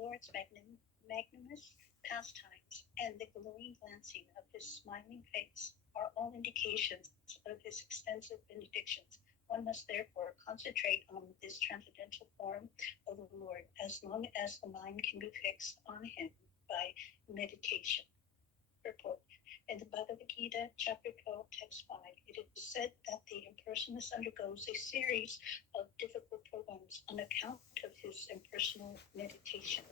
Lord's magnanimous pastimes and the glowing glancing of his smiling face are all indications of his extensive benedictions. One must therefore concentrate on this transcendental form of the Lord as long as the mind can be fixed on him by meditation. Purport. In the Bhagavad Gita, chapter 12, text 5, it is said that the impersonalist undergoes a series of difficult problems on account of his impersonal meditation.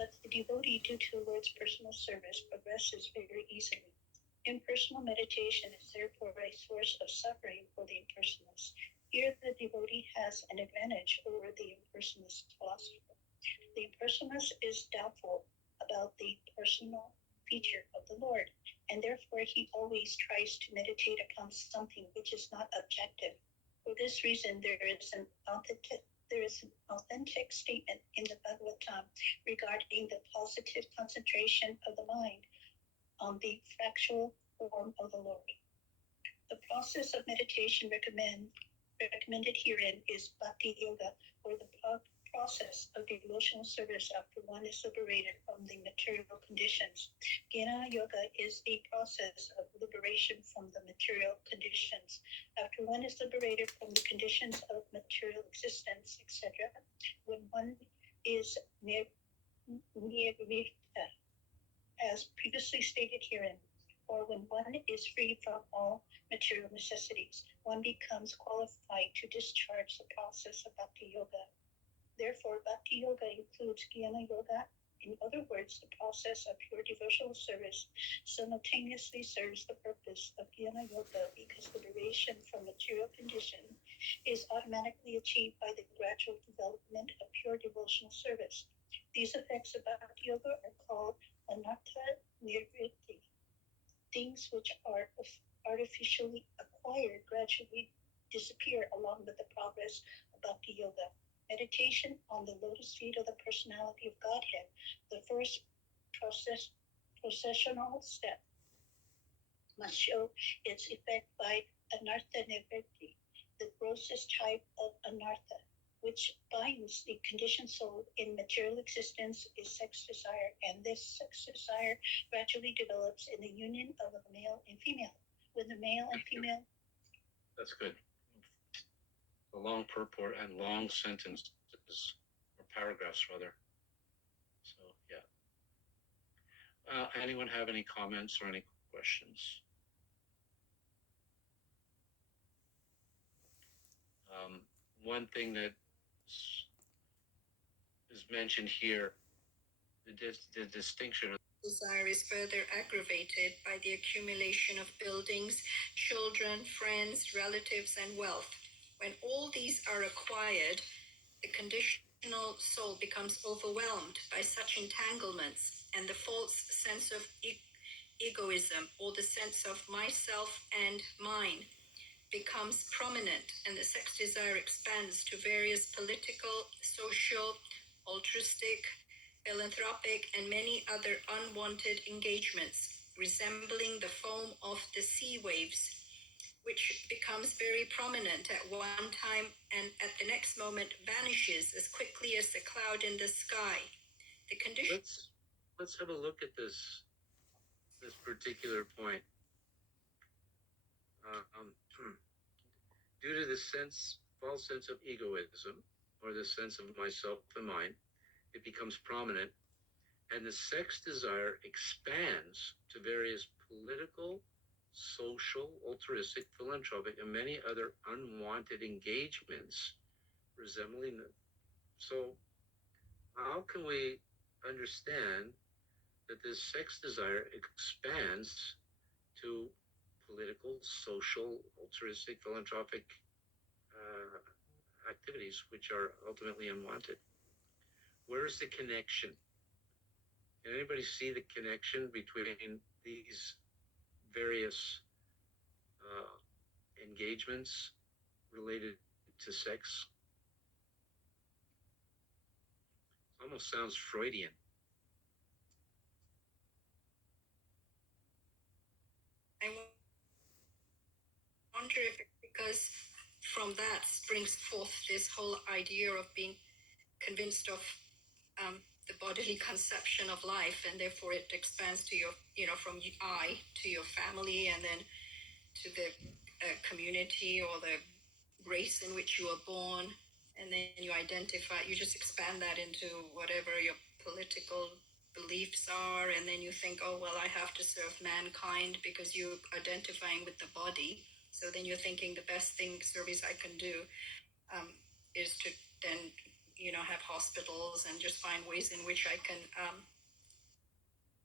But the devotee, due to the Lord's personal service, progresses very easily. Impersonal meditation is therefore a source of suffering for the impersonalist. Here, the devotee has an advantage over the impersonalist philosopher. The impersonalist is doubtful about the personal feature of the Lord, and therefore he always tries to meditate upon something which is not objective. For this reason, there is an authentic statement in the Bhagwatam regarding the positive concentration of the mind on the factual form of the Lord. The process of meditation recommended herein is bhakti yoga, or the process of devotional service after one is liberated from the material conditions. Jnana yoga is the process of liberation from the material conditions. After one is liberated from the conditions of material existence, etc., when one is nirvita, as previously stated herein, or when one is free from all material necessities, one becomes qualified to discharge the process of bhakti yoga. Therefore, bhakti yoga includes jnana yoga. In other words, the process of pure devotional service simultaneously serves the purpose of jnana yoga because liberation from material condition is automatically achieved by the gradual development of pure devotional service. These effects of bhakti yoga are called anatta nirvritti. Things which are artificially acquired gradually disappear along with the progress of bhakti yoga. Meditation on the lotus feet of the personality of Godhead, the first processional step, must show its effect by anartha nivritti, the grossest type of anartha, which binds the conditioned soul in material existence, is sex desire, and this sex desire gradually develops in the union of a male and female. When the male and female... That's good. The long purport and long sentences, or paragraphs rather. So, yeah. Anyone have any comments or any questions? One thing that is mentioned here, the distinction of desire is further aggravated by the accumulation of buildings, children, friends, relatives, and wealth. When all these are acquired, the conditional soul becomes overwhelmed by such entanglements, and the false sense of egoism, or the sense of myself and mine, becomes prominent, and the sex desire expands to various political, social, altruistic, philanthropic, and many other unwanted engagements, resembling the foam of the sea waves, which becomes very prominent at one time and at the next moment vanishes as quickly as the cloud in the sky. The condition. Let's have a look at this particular point. Due to the false sense of egoism, or the sense of myself and mine, it becomes prominent, and the sex desire expands to various political, social, altruistic, philanthropic, and many other unwanted engagements resembling them. So, how can we understand that this sex desire expands to political, social, altruistic, philanthropic activities which are ultimately unwanted? Where's the connection? Can anybody see the connection between these various engagements related to sex? It almost sounds Freudian. I wonder if it's because from that springs forth this whole idea of being convinced of the bodily conception of life, and therefore it expands to your, from I to your family, and then to the community or the race in which you were born, and then you just expand that into whatever your political beliefs are, and then you think, oh, well, I have to serve mankind because you're identifying with the body. So then you're thinking the best service I can do is to then, have hospitals and just find ways in which I can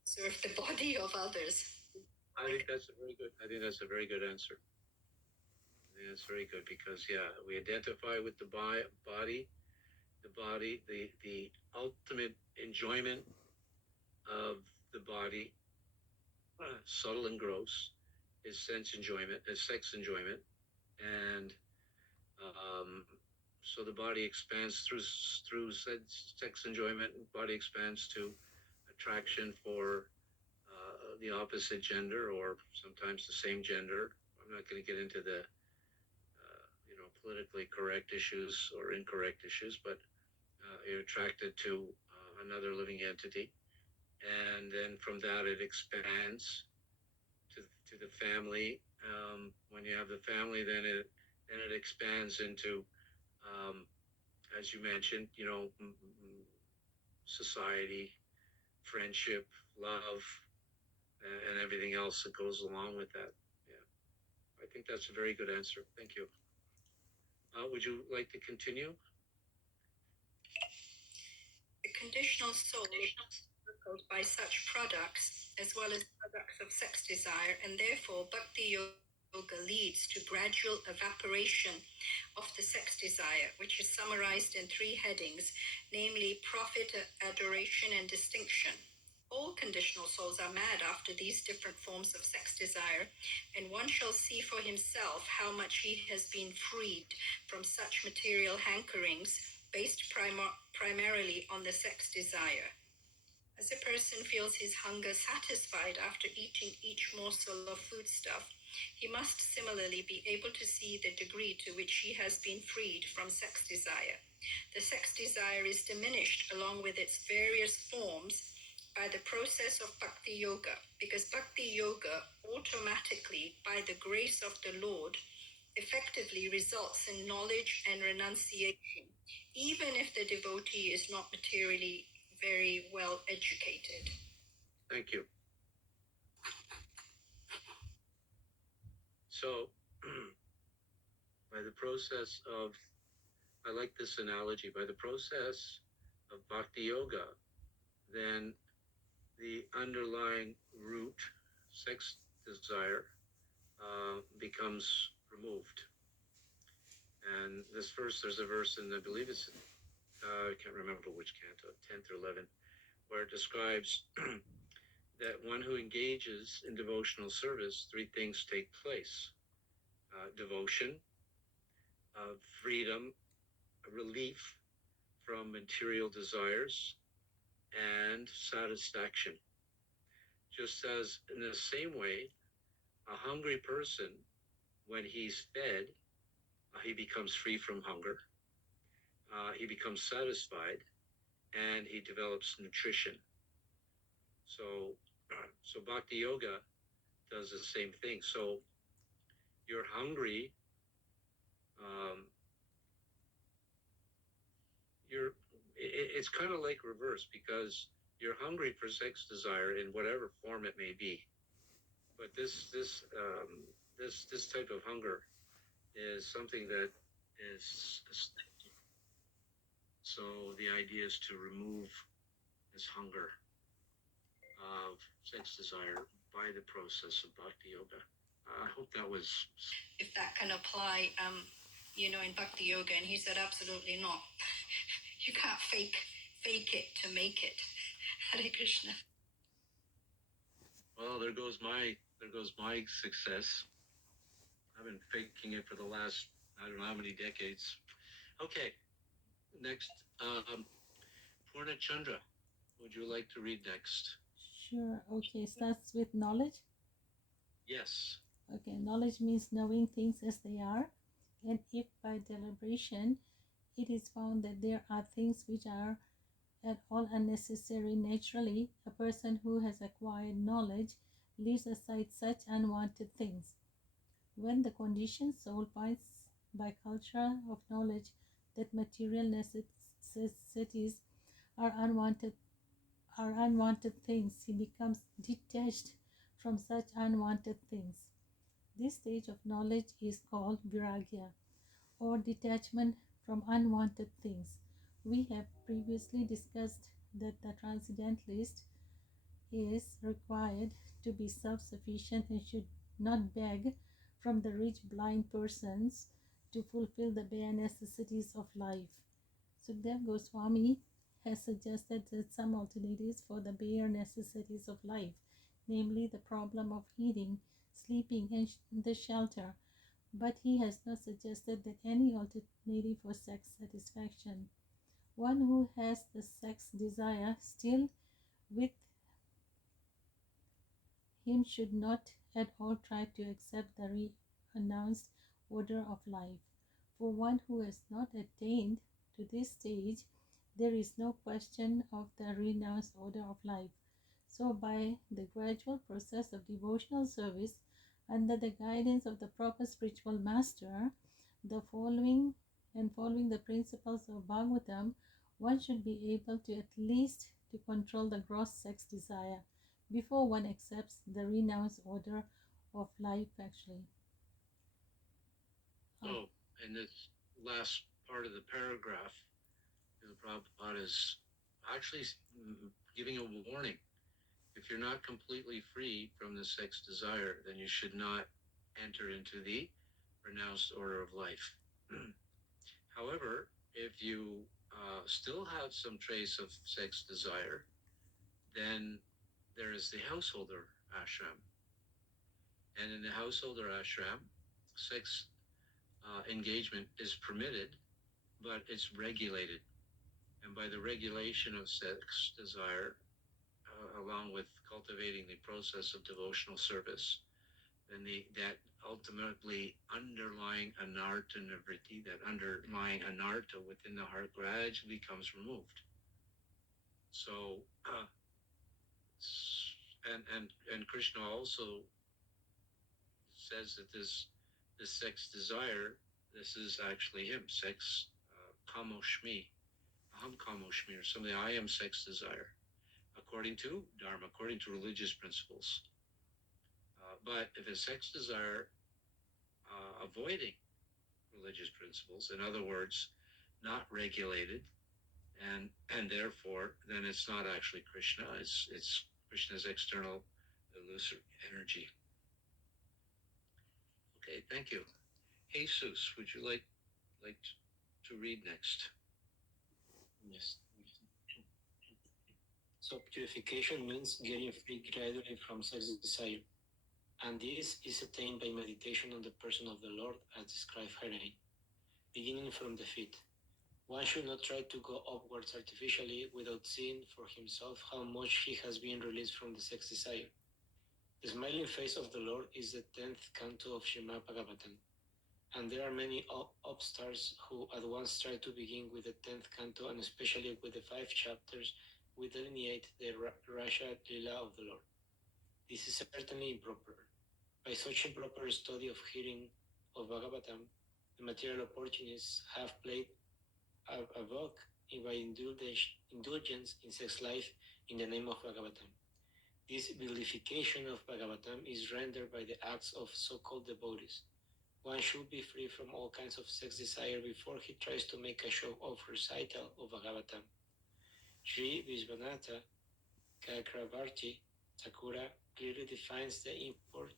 serve the body of others. I think that's a very good answer. I think that's very good because we identify with the body, the ultimate enjoyment of the body, subtle and gross, is sex enjoyment, and so the body expands through sex enjoyment. Body expands to attraction for the opposite gender or sometimes the same gender. I'm not going to get into the politically correct issues or incorrect issues, but you're attracted to another living entity, and then from that it expands to the family. When you have the family, then it expands into, as you mentioned, society, friendship, love, and everything else that goes along with that. Yeah, I think that's a very good answer. Thank you. Would you like to continue? The conditional soul is circled by such products, as well as products of sex desire, and therefore bhakti yoga leads to gradual evaporation of the sex desire, which is summarized in 3 headings, namely profit, adoration, and distinction. All conditional souls are mad after these different forms of sex desire, and one shall see for himself how much he has been freed from such material hankerings based primarily on the sex desire. As a person feels his hunger satisfied after eating each morsel of foodstuff, he must similarly be able to see the degree to which he has been freed from sex desire. The sex desire is diminished along with its various forms by the process of bhakti yoga, because bhakti yoga automatically, by the grace of the Lord, effectively results in knowledge and renunciation, even if the devotee is not materially very well educated. Thank you. So, by the process of, I like this analogy, by the process of bhakti yoga, then the underlying root, sex desire, becomes removed. And there's a verse in, I believe it's, I can't remember which canto, 10th or 11th, where it describes that one who engages in devotional service, 3 things take place: devotion, freedom, relief from material desires, and satisfaction. Just as in the same way, a hungry person, when he's fed, he becomes free from hunger, he becomes satisfied, and he develops nutrition. So bhakti yoga does the same thing. So you're hungry, it's kind of like reverse, because you're hungry for sex desire in whatever form it may be. But this type of hunger is something that is, so the idea is to remove this hunger of sex desire by the process of bhakti yoga. I hope that was. If that can apply, in bhakti yoga, and he said absolutely not. You can't fake it to make it. Hare Krishna. Well, there goes my success. I've been faking it for the last, I don't know how many decades. Okay, next, Purna Chandra, would you like to read next? Sure. Okay, starts with knowledge. Yes. Okay, knowledge means knowing things as they are, and if by deliberation it is found that there are things which are at all unnecessary. Naturally, a person who has acquired knowledge leaves aside such unwanted things. When the conditioned soul finds by culture of knowledge that material necessities are unwanted things, he becomes detached from such unwanted things. This stage of knowledge is called viragya, or detachment from unwanted things. We have previously discussed that the transcendentalist is required to be self sufficient and should not beg from the rich blind persons to fulfill the bare necessities of life. Sukdev Goswami has suggested that some alternatives for the bare necessities of life, namely the problem of eating, sleeping, and the shelter, but he has not suggested that any alternative for sex satisfaction. One who has the sex desire still with him should not at all try to accept the renounced order of life. For one who has not attained to this stage, there is no question of the renounced order of life. So, by the gradual process of devotional service, under the guidance of the proper spiritual master, the following the principles of Bhagavatam, one should be able to at least to control the gross sex desire before one accepts the renounced order of life actually. So, in this last part of the paragraph, the Prabhupada is actually giving a warning. If you're not completely free from the sex desire, then you should not enter into the renounced order of life. However, if you still have some trace of sex desire, then there is the householder ashram. And in the householder ashram, sex engagement is permitted, but it's regulated. And by the regulation of sex desire, along with cultivating the process of devotional service, then that ultimately underlying anartha nivritti, that underlying anartha within the heart gradually becomes removed. So, and Krishna also says that this sex desire, this is actually him, sex kamoshmi, aham kamoshmi, or something. I am sex desire, according to dharma, according to religious principles. But if a sex desire avoiding religious principles, in other words, not regulated, and therefore then it's not actually Krishna. It's Krishna's external illusory energy. Okay, thank you. Jesus, would you like to read next? Yes. So purification means getting free gradually from sex desire, and this is attained by meditation on the person of the Lord as described herein, beginning from the feet. One should not try to go upwards artificially without seeing for himself how much he has been released from the sex desire. The smiling face of the Lord is the 10th canto of Srimad Bhagwatam, and there are many upstarts who at once try to begin with the 10th canto, and especially with the 5 chapters which delineate the Rasha Lila of the Lord. This is certainly improper. By such improper study of hearing of Bhagavatam, the material opportunists have played a vogue by indulgence in sex life in the name of Bhagavatam. This vilification of Bhagavatam is rendered by the acts of so-called devotees. One should be free from all kinds of sex desire before he tries to make a show of recital of Bhagavatam. Sri Vishwanatha Chakravarti Thakura clearly defines the import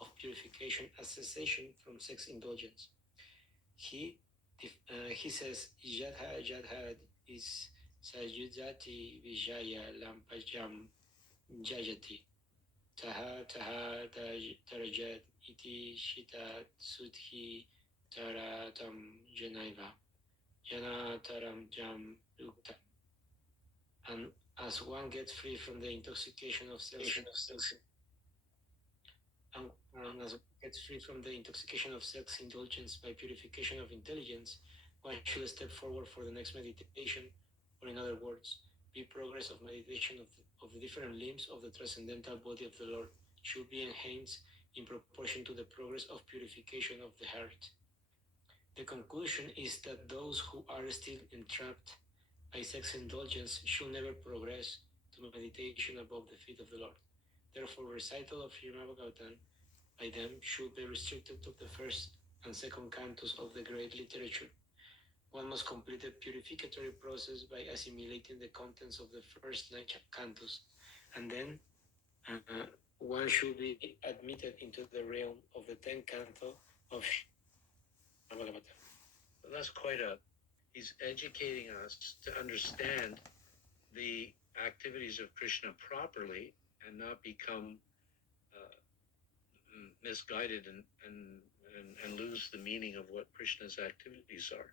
of purification as cessation from sex indulgence. He says, Yadha Yadha is Sayudati Vijaya Lampajam Jayati. Taha Taha Tarajat Iti Shita Sudhi Taratam Janaiva Janataram Jam Lukta. And as one gets free from the intoxication of sex, and as one gets free from the intoxication of sex indulgence by purification of intelligence, one should step forward for the next meditation, or in other words, be progress of meditation of the different limbs of the transcendental body of the Lord should be enhanced in proportion to the progress of purification of the heart. The conclusion is that those who are still entrapped by sex indulgence should never progress to meditation above the feet of the Lord. Therefore, recital of Srimad Bhagwatam by them should be restricted to the first and second cantos of the great literature. One must complete the purificatory process by assimilating the contents of the first 9 cantos, and then one should be admitted into the realm of the 10th canto of Bhagavatam. That's he's educating us to understand the activities of Krishna properly and not become misguided and lose the meaning of what Krishna's activities are.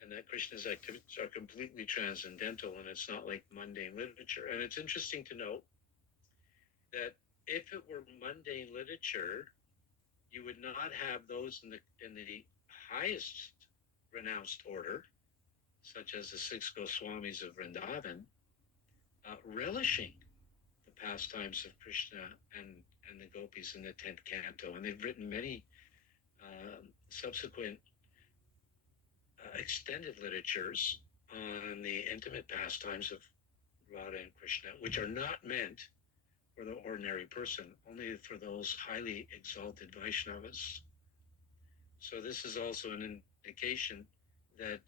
And that Krishna's activities are completely transcendental, and it's not like mundane literature. And it's interesting to note that if it were mundane literature, you would not have those in the highest renounced order, such as the 6 Goswamis of Vrindavan, relishing the pastimes of Krishna and the gopis in the 10th canto. And they've written many subsequent extended literatures on the intimate pastimes of Radha and Krishna, which are not meant for the ordinary person, only for those highly exalted Vaishnavas. So this is also an indication that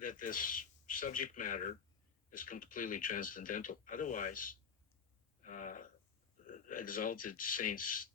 that this subject matter is completely transcendental. Otherwise, exalted saints